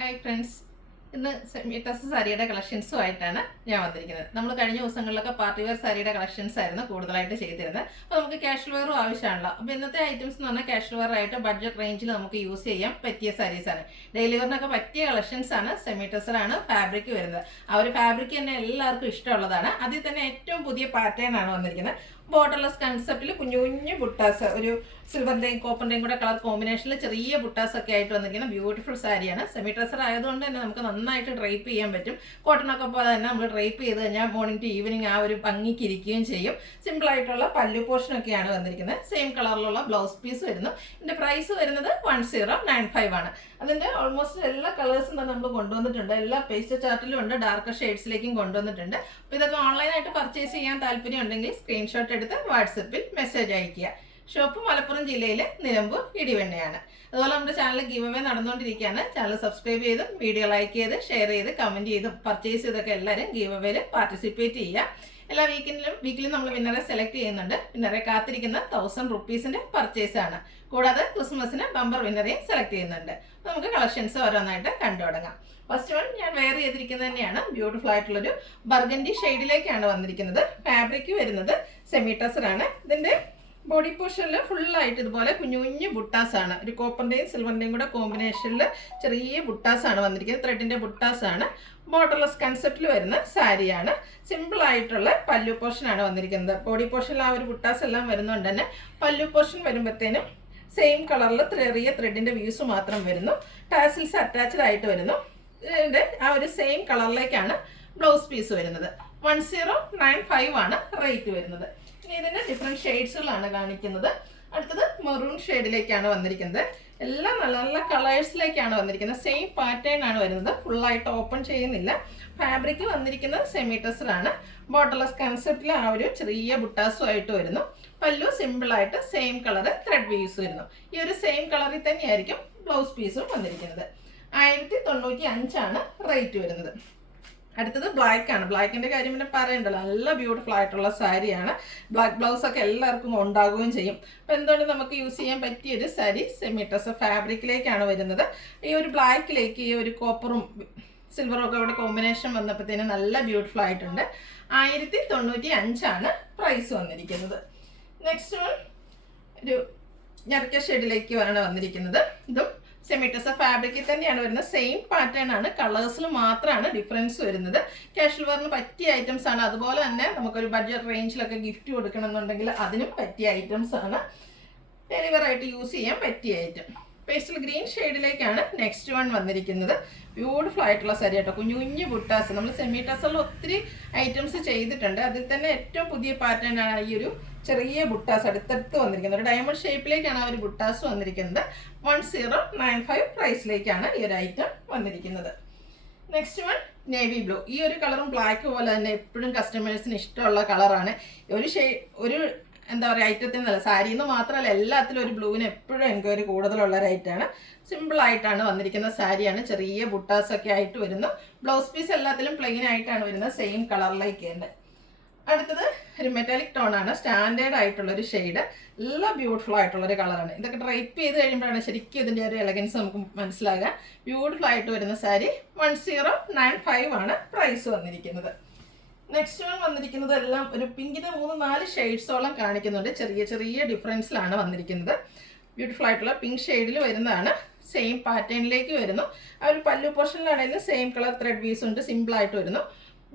Hi friends, ഇന്ന് സെമിറ്റസ് സാരിയുടെ കളക്ഷൻസുമായിട്ടാണ് ഞാൻ വന്നിരിക്കുന്നത്. നമ്മൾ കഴിഞ്ഞ ദിവസങ്ങളിലൊക്കെ പാർട്ടി വെയർ സാരിയുടെ കളക്ഷൻസ് ആയിരുന്നു കൂടുതലായിട്ട് ചെയ്തിരുന്നത്. അപ്പോൾ നമുക്ക് കാഷ്വൽ വെയറും ആവശ്യമാണല്ലോ. അപ്പോൾ ഇന്നത്തെ ഐറ്റംസ് എന്ന് പറഞ്ഞാൽ കാഷ്വൽ വെയർ ആയിട്ട് ബഡ്ജറ്റ് റേഞ്ചിൽ നമുക്ക് യൂസ് ചെയ്യാൻ പറ്റിയ സാരീസാണ്. ഡെയിലി വെയറിനൊക്കെ പറ്റിയ കളക്ഷൻസ് ആണ്. സെമിറ്റസറാണ് ഫാബ്രിക് വരുന്നത്. ആ ഒരു ഫാബ്രിക് തന്നെ എല്ലാവർക്കും ഇഷ്ടമുള്ളതാണ്. അതിൽ തന്നെ ഏറ്റവും പുതിയ പാറ്റേൺ ആണ് വന്നിരിക്കുന്നത്. ബോർഡർലെസ് കൺസെപ്റ്റിൽ കുഞ്ഞു കുഞ്ഞു ബുട്ടാസ്, ഒരു സിൽവറിൻ്റെയും കോപ്പറിൻ്റെയും കൂടെ കളർ കോമ്പിനേഷനിൽ ചെറിയ ബുട്ടാസ് ഒക്കെ ആയിട്ട് വന്നിരിക്കുന്ന ബ്യൂട്ടിഫുൾ സാരിയാണ്. സെമി ഡ്രസ്സർ ആയതുകൊണ്ട് തന്നെ നമുക്ക് നന്നായിട്ട് ഡ്രൈപ്പ് ചെയ്യാൻ പറ്റും. കോട്ടണൊക്കെ പോലെ തന്നെ നമ്മൾ ഡ്രൈപ്പ് ചെയ്ത് കഴിഞ്ഞാൽ മോർണിംഗ് ടു ഈവനിങ് ആ ഒരു ഭംഗിക്ക് ഇരിക്കുകയും ചെയ്യും. സിമ്പിളായിട്ടുള്ള പല്ലു പോർഷനൊക്കെയാണ് വന്നിരിക്കുന്നത്. സെയിം കളറിലുള്ള ബ്ലൗസ് പീസ് വരുന്നു. ഇതിൻ്റെ പ്രൈസ് വരുന്നത് 1095 ആണ്. അതിൻ്റെ ഓൾമോസ്റ്റ് എല്ലാ കളേഴ്സും തന്നെ നമ്മൾ കൊണ്ടുവന്നിട്ടുണ്ട്. എല്ലാ പേസ്റ്റ് ചാർട്ടിലും ഉണ്ട്, ഡാർക്ക് ഷെയ്ഡ്സിലേക്കും കൊണ്ടുവന്നിട്ടുണ്ട്. അപ്പോൾ ഇതൊക്കെ ഓൺലൈനായിട്ട് പർച്ചേസ് ചെയ്യാൻ താല്പര്യം ഉണ്ടെങ്കിൽ സ്ക്രീൻഷോട്ട് എടുത്ത് വാട്സപ്പിൽ മെസ്സേജ് അയയ്ക്കുക. ഷോപ്പ് മലപ്പുറം ജില്ലയിലെ നിലമ്പൂർ ഇടിവെണ്ണയാണ്. അതുപോലെ നമ്മുടെ ചാനൽ ഗീവ് അവേ നടന്നുകൊണ്ടിരിക്കുകയാണ്. ചാനൽ സബ്സ്ക്രൈബ് ചെയ്തും വീഡിയോ ലൈക്ക് ചെയ്ത് ഷെയർ ചെയ്ത് കമൻറ്റ് ചെയ്തും പർച്ചേസ് ചെയ്തൊക്കെ എല്ലാവരും ഗീവ് അവേയിൽ പാർട്ടിസിപ്പേറ്റ് ചെയ്യുക. എല്ലാ വീക്കിലും നമ്മൾ വിന്നറെ സെലക്ട് ചെയ്യുന്നുണ്ട്. വിന്നറെ കാത്തിരിക്കുന്ന 1000 റുപ്പീസിൻ്റെ പർച്ചേസാണ്. കൂടാതെ ക്രിസ്മസിന് ബമ്പർ വിന്നറെയും സെലക്ട് ചെയ്യുന്നുണ്ട്. നമുക്ക് കളക്ഷൻസ് ഓരോന്നായിട്ട് കണ്ടു തുടങ്ങാം. ഫസ്റ്റ് വൺ ഞാൻ വെയർ ചെയ്തിരിക്കുന്നത് തന്നെയാണ്. ബ്യൂട്ടിഫുൾ ആയിട്ടുള്ളൊരു ബർഗൻഡി ഷെയ്ഡിലേക്കാണ് വന്നിരിക്കുന്നത്. ഫാബ്രിക് വരുന്നത് സെമി ടസറാണ്. ഇതിൻ്റെ ബോഡി പോർഷനിൽ ഫുള്ളായിട്ട് ഇതുപോലെ കുഞ്ഞു കുഞ്ഞു ബുട്ടാസാണ്. ഒരു കോപ്പറിൻ്റെയും സിൽവറിൻ്റെയും കൂടെ കോമ്പിനേഷനിൽ ചെറിയ ബുട്ടാസാണ് വന്നിരിക്കുന്നത്. ത്രെഡിൻ്റെ ബുട്ടാസാണ്. ബോർഡർലെസ് കൺസെപ്റ്റിൽ വരുന്ന സാരിയാണ്. സിമ്പിളായിട്ടുള്ള പല്ലു പോർഷനാണ് വന്നിരിക്കുന്നത്. ബോഡി പോർഷനിൽ ആ ഒരു ബുട്ടാസ് എല്ലാം വരുന്നതുകൊണ്ട് തന്നെ പല്ലു പോർഷൻ വരുമ്പോഴത്തേനും സെയിം കളറിൽ ചെറിയ ത്രെഡിൻ്റെ വ്യൂസ് മാത്രം വരുന്നു. ടാസിൽസ് അറ്റാച്ച്ഡ് ആയിട്ട് വരുന്നു. ഇതിൻ്റെ ആ ഒരു സെയിം കളറിലേക്കാണ് ബ്ലൗസ് പീസ് വരുന്നത്. 1095 ആണ് റേറ്റ് വരുന്നത്. ഇനി ഇതിൻ്റെ ഡിഫറെൻറ്റ് ഷെയ്ഡ്സുകളാണ് കാണിക്കുന്നത്. അടുത്തത് മെറൂൺ ഷെയ്ഡിലേക്കാണ് വന്നിരിക്കുന്നത്. എല്ലാം നല്ല നല്ല കളേഴ്സിലേക്കാണ് വന്നിരിക്കുന്നത്. സെയിം പാറ്റേൺ ആണ് വരുന്നത്. ഫുള്ളായിട്ട് ഓപ്പൺ ചെയ്യുന്നില്ല. ഫാബ്രിക് വന്നിരിക്കുന്നത് സെമി ടസറാണ്. ബോർഡർലെസ് കൺസെപ്റ്റിൽ ആ ഒരു ചെറിയ ബുട്ടാസുമായിട്ട് വരുന്നു. പല്ലു സിമ്പിളായിട്ട് സെയിം കളർ ത്രെഡ് വീവ്സ് വരുന്നു. ഈ ഒരു സെയിം കളറിൽ തന്നെയായിരിക്കും ബ്ലൗസ് പീസും വന്നിരിക്കുന്നത്. 1095 ആണ് റേറ്റ് വരുന്നത്. അടുത്തത് ബ്ലാക്ക് ആണ്. ബ്ലാക്കിൻ്റെ കാര്യം പിന്നെ പറയണ്ടല്ലോ, നല്ല ബ്യൂട്ടിഫുൾ ആയിട്ടുള്ള സാരിയാണ്. ബ്ലാക്ക് ബ്ലൗസ് ഒക്കെ എല്ലാവർക്കും ഉണ്ടാകുകയും ചെയ്യും. അപ്പോൾ എന്തുകൊണ്ട് നമുക്ക് യൂസ് ചെയ്യാൻ പറ്റിയൊരു സാരി സെമി ടസർ ഫാബ്രിക്കിലേക്കാണ് വരുന്നത്. ഈ ഒരു ബ്ലാക്കിലേക്ക് ഈ ഒരു കോപ്പറും സിൽവറും ഒക്കെ ഇവിടെ കോമ്പിനേഷൻ വന്നപ്പോഴത്തേനും നല്ല ബ്യൂട്ടിഫുൾ ആയിട്ടുണ്ട്. 1095 ആണ് പ്രൈസ് വന്നിരിക്കുന്നത്. നെക്സ്റ്റ് വൺ ഒരു ഞെർക്ക ഷെയ്ഡിലേക്ക് ആണ് വന്നിരിക്കുന്നത്. ഇതും സെമി ടസർ ഫാബ്രിക്കിൽ തന്നെയാണ് വരുന്നത്. സെയിം പാറ്റേൺ ആണ്. കളേഴ്സിൽ മാത്രമാണ് ഡിഫറൻസ് വരുന്നത്. കാഷ്വൽ വെയറിന് പറ്റിയ ഐറ്റംസ് ആണ്. അതുപോലെ തന്നെ നമുക്കൊരു ബഡ്ജറ്റ് റേഞ്ചിലൊക്കെ ഗിഫ്റ്റ് കൊടുക്കണം എന്നുണ്ടെങ്കിൽ അതിനും പറ്റിയ ഐറ്റംസ് ആണ്. ഡെലിവർ ആയിട്ട് യൂസ് ചെയ്യാൻ പറ്റിയ ഐറ്റം. പേസ്റ്റൽ ഗ്രീൻ ഷെയ്ഡിലേക്കാണ് നെക്സ്റ്റ് വൺ വന്നിരിക്കുന്നത്. ബ്യൂട്ടിഫുൾ ആയിട്ടുള്ള സാരി കേട്ടോ. കുഞ്ഞു കുഞ്ഞു ബുട്ടാസ്. നമ്മൾ സെമി ടസറിൽ ഒത്തിരി ഐറ്റംസ് ചെയ്തിട്ടുണ്ട്. അതിൽ തന്നെ ഏറ്റവും പുതിയ പാറ്റേൺ ആണ് ഈ ഒരു ചെറിയ ബുട്ടാസ് അടുത്തടുത്ത് വന്നിരിക്കുന്നത്. ഒരു ഡയമണ്ട് ഷേപ്പിലേക്കാണ് ആ ഒരു ബുട്ടാസ് വന്നിരിക്കുന്നത്. 1095 പ്രൈസിലേക്കാണ് ഈ ഒരു ഐറ്റം വന്നിരിക്കുന്നത്. Next one navy blue. ഈ ഒരു കളറും ബ്ലാക്ക് പോലെ തന്നെ എപ്പോഴും കസ്റ്റമേഴ്സിന് ഇഷ്ടമുള്ള കളറാണ്. ഒരു എന്താ പറയുക, ഐറ്റത്തിൽ നല്ല സാരിയിൽ നിന്ന് മാത്രമല്ല എല്ലാത്തിലും ഒരു ബ്ലൂവിന് എപ്പോഴും എൻക്വയറി കൂടുതലുള്ള ഒരു ഐറ്റമാണ്. സിമ്പിളായിട്ടാണ് വന്നിരിക്കുന്ന സാരിയാണ്. ചെറിയ ബുട്ടാസൊക്കെ ആയിട്ട് വരുന്നു. ബ്ലൗസ് പീസ് എല്ലാത്തിലും പ്ലെയിൻ ആയിട്ടാണ് വരുന്നത്. സെയിം കളറിലേക്ക് ഉണ്ട്. അടുത്തത് ഒരു മെറ്റാലിക് ടോണാണ്. സ്റ്റാൻഡേർഡ് ആയിട്ടുള്ളൊരു ഷെയ്ഡ്. എല്ലാം ബ്യൂട്ടിഫുൾ ആയിട്ടുള്ളൊരു കളറാണ്. ഇതൊക്കെ ഡ്രൈപ്പ് ചെയ്ത് കഴിയുമ്പോഴാണ് ശരിക്കും ഇതിൻ്റെ ഒരു എലഗൻസ് നമുക്ക് മനസ്സിലാകുക. ബ്യൂട്ടിഫുൾ ആയിട്ട് വരുന്ന സാരി 1095 ആണ് പ്രൈസ് വന്നിരിക്കുന്നത്. നെക്സ്റ്റ് വൺ വന്നിരിക്കുന്നത് എല്ലാം ഒരു പിങ്കിന് 3-4 ഷെയ്ഡ്സോളം കാണിക്കുന്നുണ്ട്. ചെറിയ ചെറിയ ഡിഫറൻസിലാണ് വന്നിരിക്കുന്നത്. ബ്യൂട്ടിഫുൾ ആയിട്ടുള്ള പിങ്ക് ഷെയ്ഡിൽ വരുന്നതാണ്. സെയിം പാറ്റേണിലേക്ക് വരുന്നു. ആ ഒരു പല്ലു പോർഷനിലാണെങ്കിലും സെയിം കളർ ത്രെഡ് വീവ്സ് ഉണ്ട്. സിമ്പിളായിട്ട് വരുന്നു.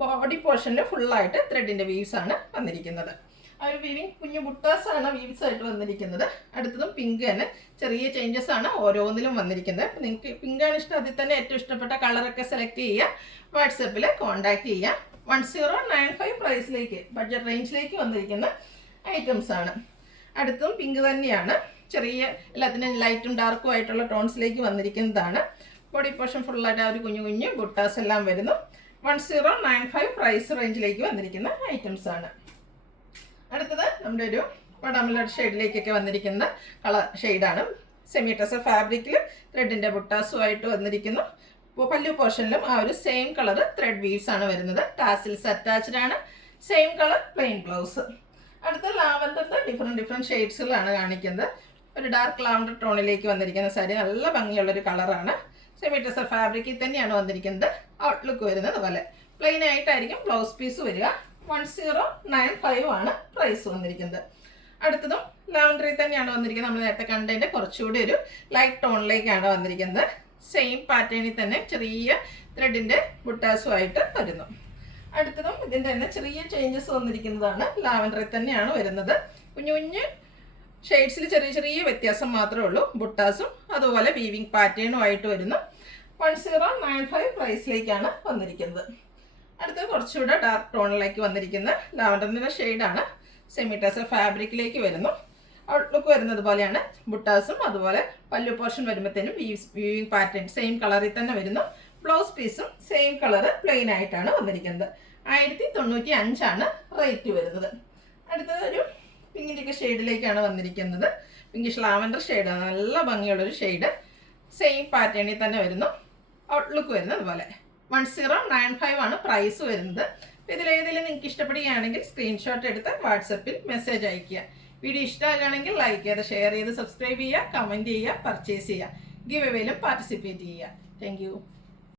ബോഡി പോർഷനിൽ ഫുള്ളായിട്ട് ത്രെഡിൻ്റെ വീവ്സ് ആണ് വന്നിരിക്കുന്നത്. ആ ഒരു വീവിങ് കുഞ്ഞു ബുട്ടാസാണ് വീവ്സ് ആയിട്ട് വന്നിരിക്കുന്നത്. അടുത്തതും പിങ്ക് തന്നെ. ചെറിയ ചേഞ്ചസ് ആണ് ഓരോന്നിലും വന്നിരിക്കുന്നത്. അപ്പോൾ നിങ്ങൾക്ക് പിങ്കാണ് ഇഷ്ടം, അതിൽ തന്നെ ഏറ്റവും ഇഷ്ടപ്പെട്ട കളറൊക്കെ സെലക്ട് ചെയ്യുക. വാട്സപ്പിൽ കോൺടാക്റ്റ് ചെയ്യുക. 1095 പ്രൈസിലേക്ക് ബഡ്ജറ്റ് റേഞ്ചിലേക്ക് വന്നിരിക്കുന്ന ഐറ്റംസ് ആണ്. അടുത്തും പിങ്ക് തന്നെയാണ്. ചെറിയ എല്ലാത്തിനും ലൈറ്റും ഡാർക്കും ആയിട്ടുള്ള ടോൺസിലേക്ക് വന്നിരിക്കുന്നതാണ്. ബോഡി പോർഷൻ ഫുള്ളായിട്ട് ആ ഒരു കുഞ്ഞു കുഞ്ഞു ബുട്ടാസ് എല്ലാം വരുന്നു. 1095 പ്രൈസ് റേഞ്ചിലേക്ക് വന്നിരിക്കുന്ന ഐറ്റംസ് ആണ്. അടുത്തത് നമ്മുടെ ഒരു പടാമലർ ഷെയ്ഡിലേക്കൊക്കെ വന്നിരിക്കുന്ന കളർ ഷെയ്ഡാണ്. സെമി ടസർ ഫാബ്രിക്കിൽ ത്രെഡിൻ്റെ ബുട്ടാസുമായിട്ട് വന്നിരിക്കുന്നു. പല്ലു പോർഷനിലും ആ ഒരു സെയിം കളർ ത്രെഡ് വീവ്സ് ആണ് വരുന്നത്. ടാസിൽസ് അറ്റാച്ച്ഡ് ആണ്. Same colour plain blouse. അടുത്ത ലാവൻഡറിൻ്റെ ഡിഫറെൻറ്റ് ഷെയ്ഡ്സുകളാണ് കാണിക്കുന്നത്. ഒരു ഡാർക്ക് ലാവൻഡർ ടോണിലേക്ക് വന്നിരിക്കുന്ന സാരി നല്ല ഭംഗിയുള്ളൊരു കളറാണ്. സെമി ടെസർ ഫാബ്രിക്കിൽ തന്നെയാണ് വന്നിരിക്കുന്നത്. ഔട്ട്ലുക്ക് വരുന്നത് പോലെ പ്ലെയിൻ ആയിട്ടായിരിക്കും ബ്ലൗസ് പീസ് വരിക. 1095 ആണ് പ്രൈസ് വന്നിരിക്കുന്നത്. അടുത്തതും ലാവൻഡറിൽ തന്നെയാണ് വന്നിരിക്കുന്നത്. നമ്മൾ നേരത്തെ കണ്ടതിൻ്റെ കുറച്ചുകൂടി ഒരു ലൈറ്റ് ടോണിലേക്കാണ് വന്നിരിക്കുന്നത്. സെയിം പാറ്റേണിൽ തന്നെ ചെറിയ ത്രെഡിൻ്റെ ബുട്ടാസുമായിട്ട് വരുന്നു. അടുത്തതും ഇതിൻ്റെ തന്നെ ചെറിയ ചേഞ്ചസ് വന്നിരിക്കുന്നതാണ്. ലാവൻഡറിൽ തന്നെയാണ് വരുന്നത്. കുഞ്ഞു കുഞ്ഞ് ഷെയ്ഡ്സിൽ ചെറിയ ചെറിയ വ്യത്യാസം മാത്രമേ ഉള്ളൂ. ബുട്ടാസും അതുപോലെ വീവിങ് പാറ്റേണുമായിട്ട് വരുന്നു. 1095 പ്രൈസിലേക്കാണ് വന്നിരിക്കുന്നത്. അടുത്തത് കുറച്ചുകൂടെ ഡാർക്ക് ടോണിലേക്ക് വന്നിരിക്കുന്ന ലാവൻഡറിൻ്റെ ഷെയ്ഡാണ്. സെമി ടെസർ ഫാബ്രിക്കിലേക്ക് വരുന്നു. ഔട്ട്ലുക്ക് വരുന്നത് പോലെയാണ്. ബുട്ടാസും അതുപോലെ പല്ലു പോർഷൻ വരുമ്പോഴത്തേനും വീവിങ് പാറ്റേൺ സെയിം കളറിൽ തന്നെ വരുന്നു. ബ്ലൗസ് പീസും സെയിം കളറ് പ്ലെയിൻ ആയിട്ടാണ് വന്നിരിക്കുന്നത്. 1095 ആണ് റേറ്റ് വരുന്നത്. അടുത്തത് ഒരു പിങ്കിൻ്റെയൊക്കെ ഷെയ്ഡിലേക്കാണ് വന്നിരിക്കുന്നത്. പിങ്കിഷ് ലാവൻഡർ ഷെയ്ഡാണ്. നല്ല ഭംഗിയുള്ളൊരു ഷെയ്ഡ്. സെയിം പാറ്റേണിൽ തന്നെ വരുന്നു. ഔട്ട്ലുക്ക് വരുന്നത് പോലെ 1095 ആണ് പ്രൈസ് വരുന്നത്. ഇതിലേതെങ്കിലും നിങ്ങൾക്ക് ഇഷ്ടപ്പെടുകയാണെങ്കിൽ സ്ക്രീൻഷോട്ട് എടുത്ത് വാട്സപ്പിൽ മെസ്സേജ് അയയ്ക്കുക. വീഡിയോ ഇഷ്ടമാകുകയാണെങ്കിൽ ലൈക്ക് ചെയ്ത് ഷെയർ ചെയ്ത് സബ്സ്ക്രൈബ് ചെയ്യുക, കമൻറ്റ് ചെയ്യുക, പർച്ചേസ് ചെയ്യുക, ഗിവ് എവേയിലും പാർട്ടിസിപ്പേറ്റ് ചെയ്യുക. Thank you.